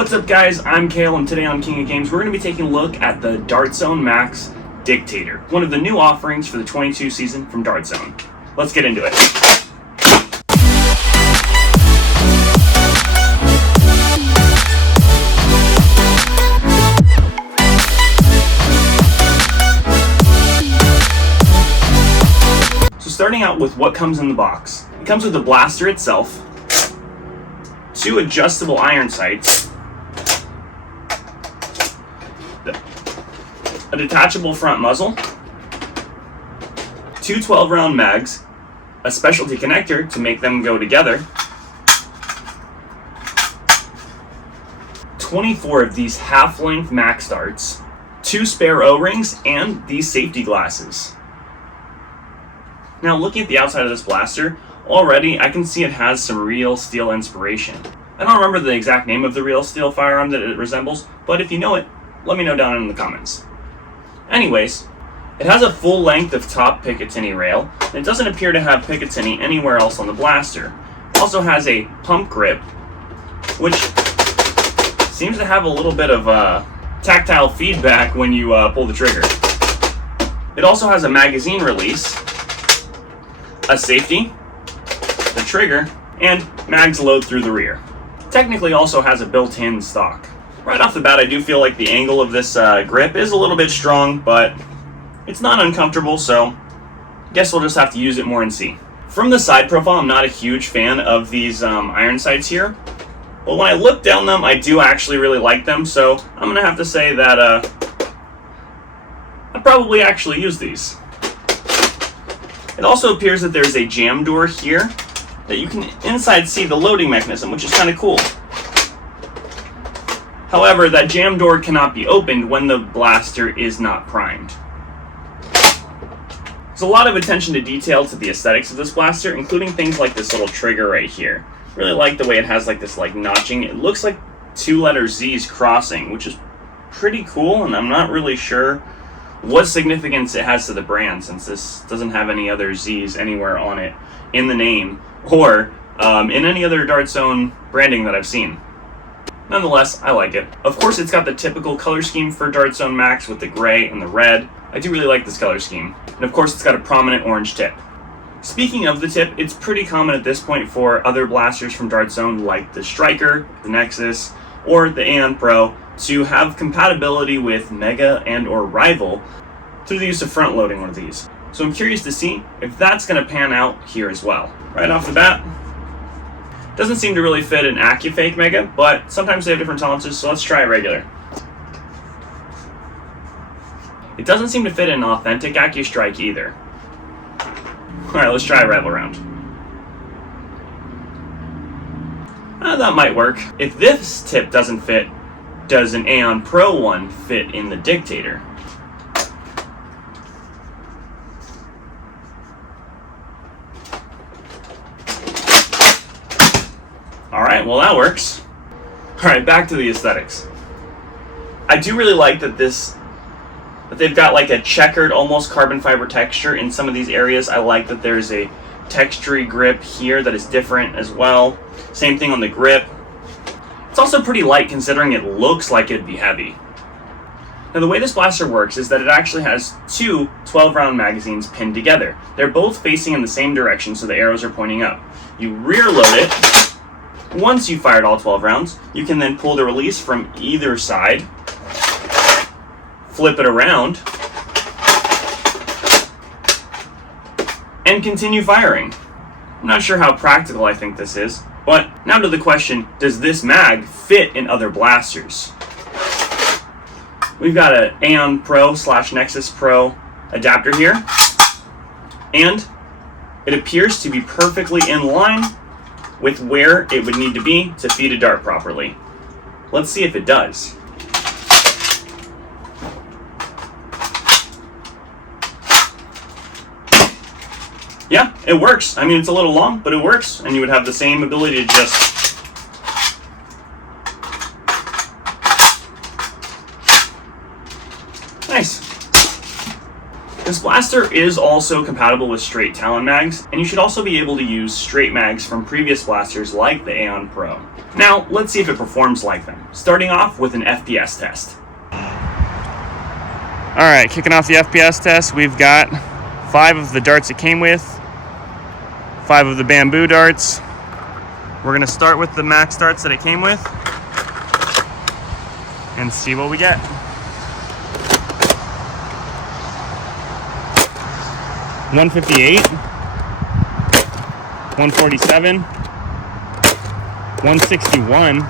What's up guys, I'm Kale and today on King of Games we're going to be taking a look at the Dart Zone Max Dictator, one of the new offerings for the 22 season from Dart Zone. Let's get into it. So starting out with what comes in the box. It comes with the blaster itself, 2 adjustable iron sights, a detachable front muzzle, 2 12-round mags, a specialty connector to make them go together, 24 of these half-length max darts, 2 spare O-rings, and these safety glasses. Now looking at the outside of this blaster, already I can see it has some real steel inspiration. I don't remember the exact name of the real steel firearm that it resembles, but if you know it, let me know down in the comments. Anyways, it has a full length of top Picatinny rail, and it doesn't appear to have Picatinny anywhere else on the blaster. It also has a pump grip, which seems to have a little bit of tactile feedback when you pull the trigger. It also has a magazine release, a safety, the trigger, and mags load through the rear. Technically also has a built-in stock. Right off the bat, I do feel like the angle of this grip is a little bit strong, but it's not uncomfortable, so I guess we'll just have to use it more and see. From the side profile, I'm not a huge fan of these iron sights here, but when I look down them, I do actually really like them, so I'm going to have to say that I'd probably actually use these. It also appears that there's a jam door here that you can inside see the loading mechanism, which is kind of cool. However, that jam door cannot be opened when the blaster is not primed. There's a lot of attention to detail to the aesthetics of this blaster, including things like this little trigger right here. Really like the way it has like this notching. It looks like 2 letter Z's crossing, which is pretty cool, and I'm not really sure what significance it has to the brand, since this doesn't have any other Z's anywhere on it in the name or in any other Dart Zone branding that I've seen. Nonetheless, I like it. Of course, it's got the typical color scheme for Dart Zone Max with the gray and the red. I do really like this color scheme. And of course, it's got a prominent orange tip. Speaking of the tip, it's pretty common at this point for other blasters from Dart Zone like the Striker, the Nexus, or the Aeon Pro to have compatibility with Mega and or Rival through the use of front loading one of these. So I'm curious to see if that's going to pan out here as well. Right off the bat, doesn't seem to really fit an AccuFake Mega, but sometimes they have different tolerances, so let's try a regular. It doesn't seem to fit an authentic AccuStrike either. Alright, let's try a Rival round. That might work. If this tip doesn't fit, does an Aeon Pro one fit in the Dictator? Alright, well that works. Alright, back to the aesthetics. I do really like that they've got like a checkered, almost carbon fiber texture in some of these areas. I like that there's a textury grip here that is different as well. Same thing on the grip. It's also pretty light considering it looks like it'd be heavy. Now the way this blaster works is that it actually has 2 12-round magazines pinned together. They're both facing in the same direction, so the arrows are pointing up. You rear load it. Once you've fired all 12 rounds, you can then pull the release from either side, flip it around, and continue firing. I'm not sure how practical I think this is, but now to the question, does this mag fit in other blasters? We've got an Aeon Pro / Nexus Pro adapter here, and it appears to be perfectly in line with where it would need to be to feed a dart properly. Let's see if it does. Yeah, it works. I mean, it's a little long, but it works, and you would have the same ability to just nice. This blaster is also compatible with straight Talon mags, and you should also be able to use straight mags from previous blasters like the Aeon Pro. Now, let's see if it performs like them, starting off with an FPS test. Alright, kicking off the FPS test, we've got 5 of the darts it came with, 5 of the bamboo darts. We're going to start with the max darts that it came with and see what we get. $158, $147, $161,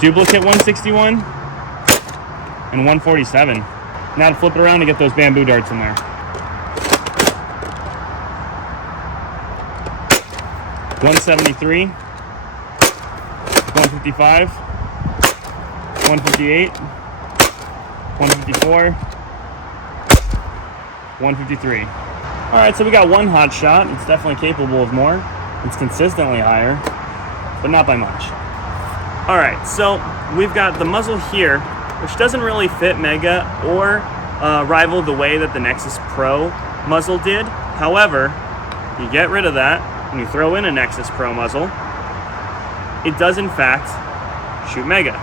duplicate $161, and $147. Now to flip it around to get those bamboo darts in there. $173, $155, $158, $154, $153. Alright, so we got one hot shot. It's definitely capable of more. It's consistently higher, but not by much. Alright, so we've got the muzzle here, which doesn't really fit Mega or rival the way that the Nexus Pro muzzle did. However, you get rid of that and you throw in a Nexus Pro muzzle, it does in fact shoot Mega.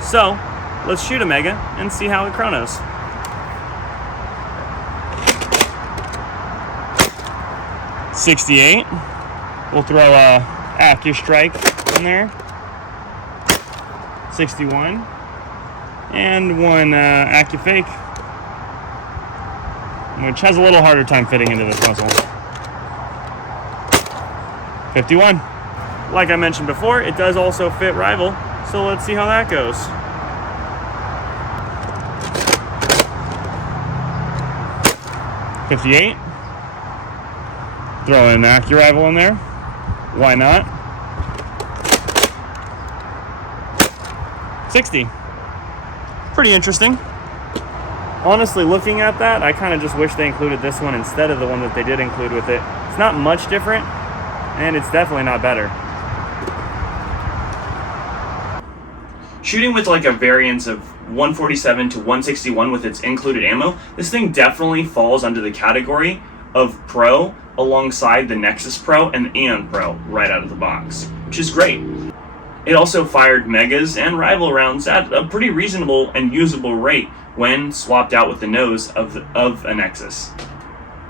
So let's shoot a Mega and see how it chronos. $68. We'll throw a AccuStrike in there. $61. And one AccuFake, which has a little harder time fitting into this muzzle. $51. Like I mentioned before, it does also fit Rival, so let's see how that goes. $58. Throw an AccuRival in there. Why not? $60. Pretty interesting. Honestly, looking at that, I kind of just wish they included this one instead of the one that they did include with it. It's not much different, and it's definitely not better. Shooting with like a variance of 147 to 161 with its included ammo, this thing definitely falls under the category of Pro alongside the Nexus Pro and the Aeon Pro right out of the box, which is great. It also fired Megas and Rival rounds at a pretty reasonable and usable rate when swapped out with the nose of a Nexus.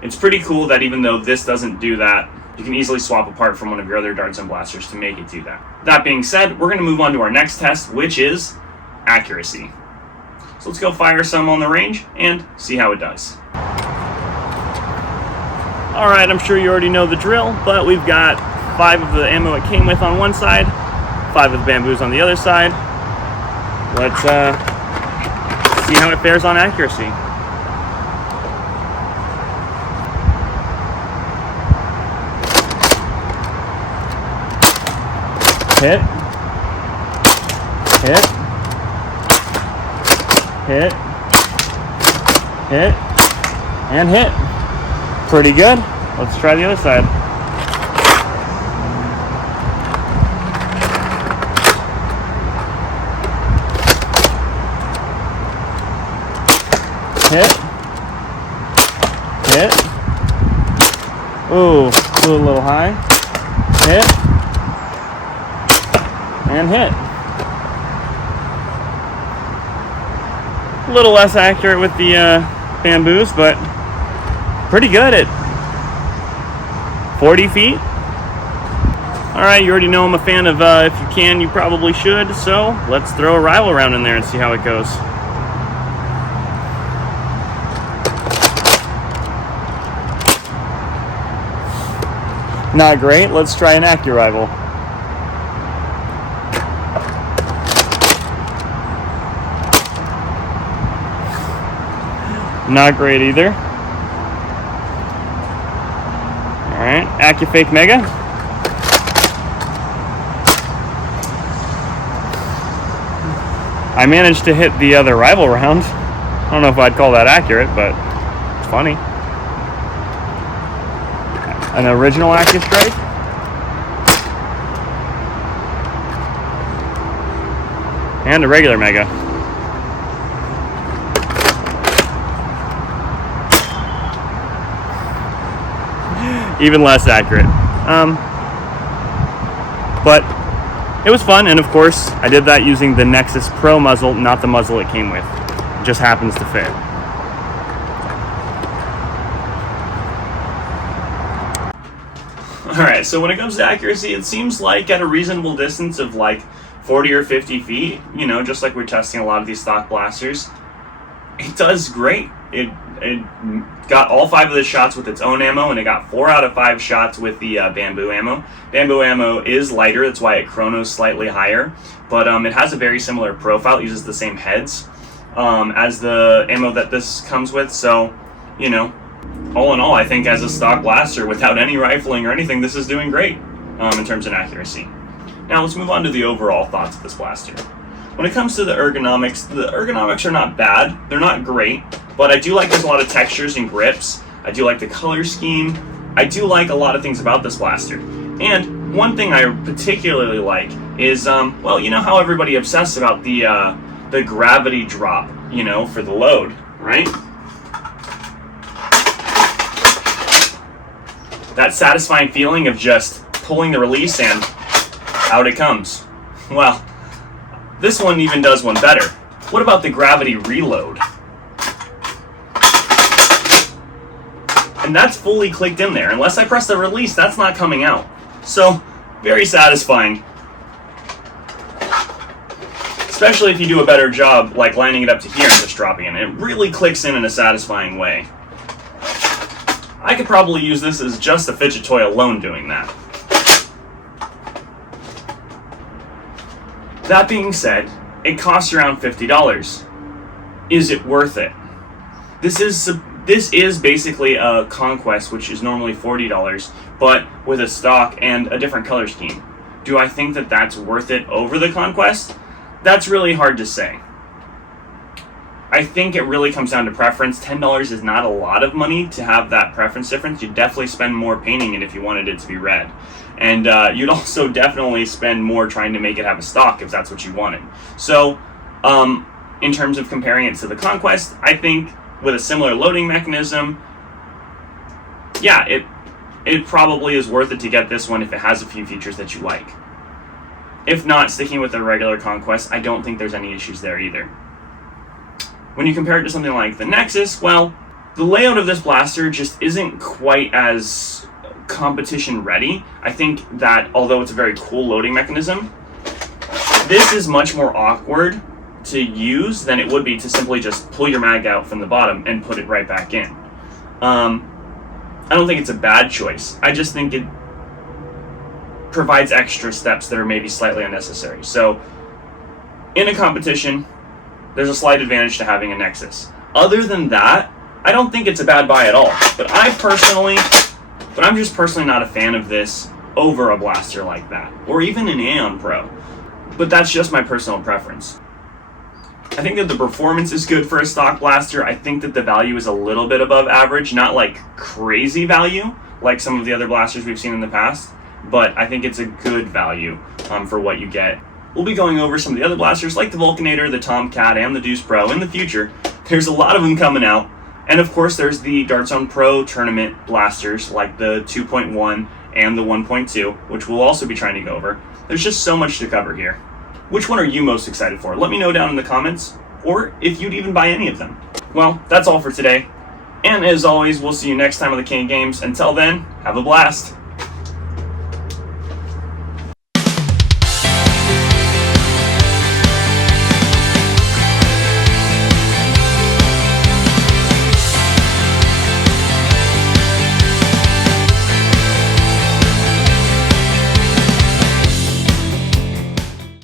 It's pretty cool that even though this doesn't do that, you can easily swap apart from one of your other darts and blasters to make it do that. That being said, we're going to move on to our next test, which is accuracy. So let's go fire some on the range and see how it does. Alright, I'm sure you already know the drill, but we've got 5 of the ammo it came with on one side, 5 of the bamboos on the other side. Let's see how it fares on accuracy. Hit. Hit. Hit. Hit. And hit. Pretty good. Let's try the other side. Hit. Hit. Ooh, flew a little high. Hit. And hit. A little less accurate with the bamboos, but pretty good at 40 feet. Alright, you already know I'm a fan of if you can, you probably should, so let's throw a Rival round in there and see how it goes. Not great. Let's try an AccuRival. Not great either. Alright, AccuFake Mega. I managed to hit the other Rival round. I don't know if I'd call that accurate, but it's funny. An original AccuStrike. And a regular Mega. Even less accurate. But it was fun, and of course, I did that using the Nexus Pro muzzle, not the muzzle it came with. It just happens to fit. Alright, so when it comes to accuracy, it seems like at a reasonable distance of like 40 or 50 feet, you know, just like we're testing a lot of these stock blasters, it does great. It got all 5 of the shots with its own ammo, and it got 4 out of 5 shots with the bamboo ammo. Bamboo ammo is lighter, that's why it chronos slightly higher, but it has a very similar profile. It uses the same heads as the ammo that this comes with, so, you know, all in all, I think as a stock blaster, without any rifling or anything, this is doing great in terms of accuracy. Now let's move on to the overall thoughts of this blaster. When it comes to the ergonomics are not bad. They're not great, but I do like there's a lot of textures and grips. I do like the color scheme. I do like a lot of things about this blaster. And one thing I particularly like is, well, you know how everybody obsesses about the gravity drop, you know, for the load, right? That satisfying feeling of just pulling the release and out it comes. Well, this one even does one better. What about the gravity reload? And that's fully clicked in there. Unless I press the release, that's not coming out. So, very satisfying. Especially if you do a better job, like lining it up to here and just dropping it. It really clicks in a satisfying way. I could probably use this as just a fidget toy alone doing that. That being said, it costs around $50. Is it worth it? This is basically a Conquest, which is normally $40, but with a stock and a different color scheme. Do I think that that's worth it over the Conquest? That's really hard to say. I think it really comes down to preference. $10 is not a lot of money to have that preference difference. You'd definitely spend more painting it if you wanted it to be red. And you'd also definitely spend more trying to make it have a stock if that's what you wanted. So, in terms of comparing it to the Conquest, I think with a similar loading mechanism, yeah, it probably is worth it to get this one if it has a few features that you like. If not, sticking with the regular Conquest, I don't think there's any issues there either. When you compare it to something like the Nexus, well, the layout of this blaster just isn't quite as competition ready. I think that although it's a very cool loading mechanism, this is much more awkward to use than it would be to simply just pull your mag out from the bottom and put it right back in. I don't think it's a bad choice. I just think it provides extra steps that are maybe slightly unnecessary. So, in a competition, there's a slight advantage to having a Nexus. Other than that, I don't think it's a bad buy at all. But I'm just personally not a fan of this over a blaster like that, or even an Aeon Pro. But that's just my personal preference. I think that the performance is good for a stock blaster. I think that the value is a little bit above average, not like crazy value, like some of the other blasters we've seen in the past, but I think it's a good value for what you get. We'll be going over some of the other blasters like the Vulcanator, the Tomcat, and the Deuce Pro in the future. There's a lot of them coming out. And of course there's the Dart Zone Pro tournament blasters like the 2.1 and the 1.2, which we'll also be trying to go over. There's just so much to cover here. Which one are you most excited for? Let me know down in the comments, or if you'd even buy any of them. Well, that's all for today. And as always, we'll see you next time on the King of Games. Until then, have a blast!